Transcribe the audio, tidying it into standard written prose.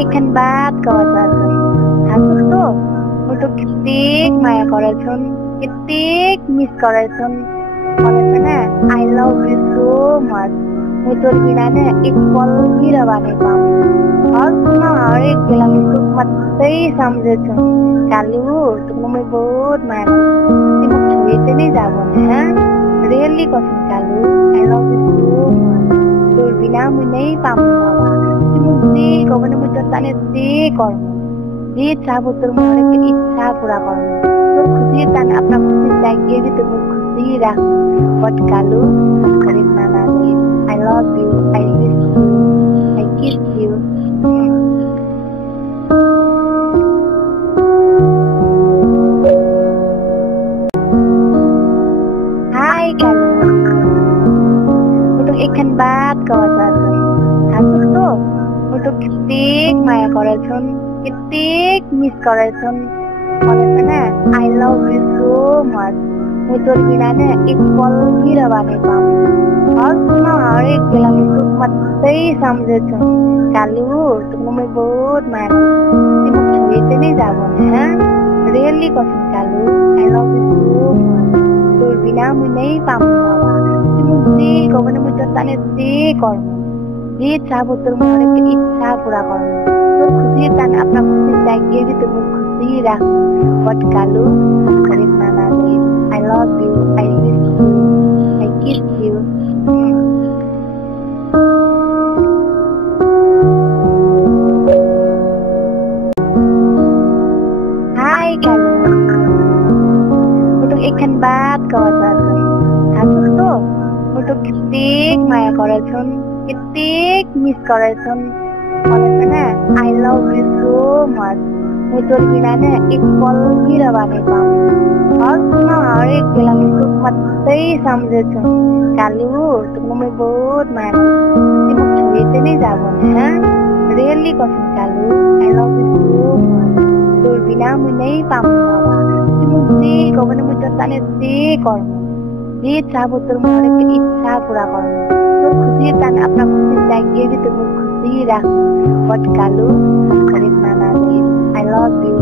एकखान बात कहत थाहा तो म तो कित्येक माया गरेछन् कित्येक मिस गरेछन् मलाई ना I love you so much म तोर बिना ना एक पल भी रवा नहीं पाऊँ हरेक बेला मैं तो मत्तै सम्झेछु कालू तुमको मैं बहुत माया तिमी छोडी चाहिँ नहीं जाबो ना रियली कसम Kalu I love you so much तोर बिना मैं नहीं पाऊँगा तिमी जे कहो भने मैं तोर ताने जे गर्नु जे चाहबो तोर मन की इच्छा पूरा गर्नु तोर खुशी ताने अपना खुशी चाहिए भी तुम खुशी राख बट कालू करे नाना they I love you I miss you I kiss you hi Kalu म तो एकखान बात कहत थाहा तो म तो कित्येक माया गरेछन् कित्येक मिस गरेछन् मलाई ना I love you so much म तोर बिना ना एक पल भी रवा नहीं पाऊँ हरेक बेला मैं तो मत्तै सम्झेछु कालू तुमको मैं बहुत माया तिमी छोडी चाहिँ नहीं जाबो ना रियली कसम Kalu I love you so much तोर बिना मैं नहीं पाऊँगा तिमी जे कहो भने मैं तोर ताने जे गर्नु जे चाहबो तोर मन की इच्छा पूरा गर्नु तोर खुशी ताने अपना खुशी चाहिए भी तुम खुशी राख बट कालू करे नाना they I love you I miss you I kiss you hi Kalu म तो एकखान बात कहत थाहा तो म तो कित्येक माया गरेछन् कित्येक मिस गरेछन् मलाई ना I love you so much म तोर बिना ना एक पल भी रवा नहीं पाऊँ हरेक बेला मैं तो मत्तै सम्झेछु कालू तुमको मैं बहुत माया तिमी छोडी चाहिँ नहीं जाबो ना रियली कसम Kalu I love you so much तोर बिना मैं नहीं पाऊँगा तिमी जे कहो भने मैं तोर ताने जे गर्नु जे चाहबो तोर मन की इच्छा पूरा गर्नु तोर खुशी ताने अपना खुशी चाहिए भी तुम खुशी राख बट कालू करे नाना दे आई लव यू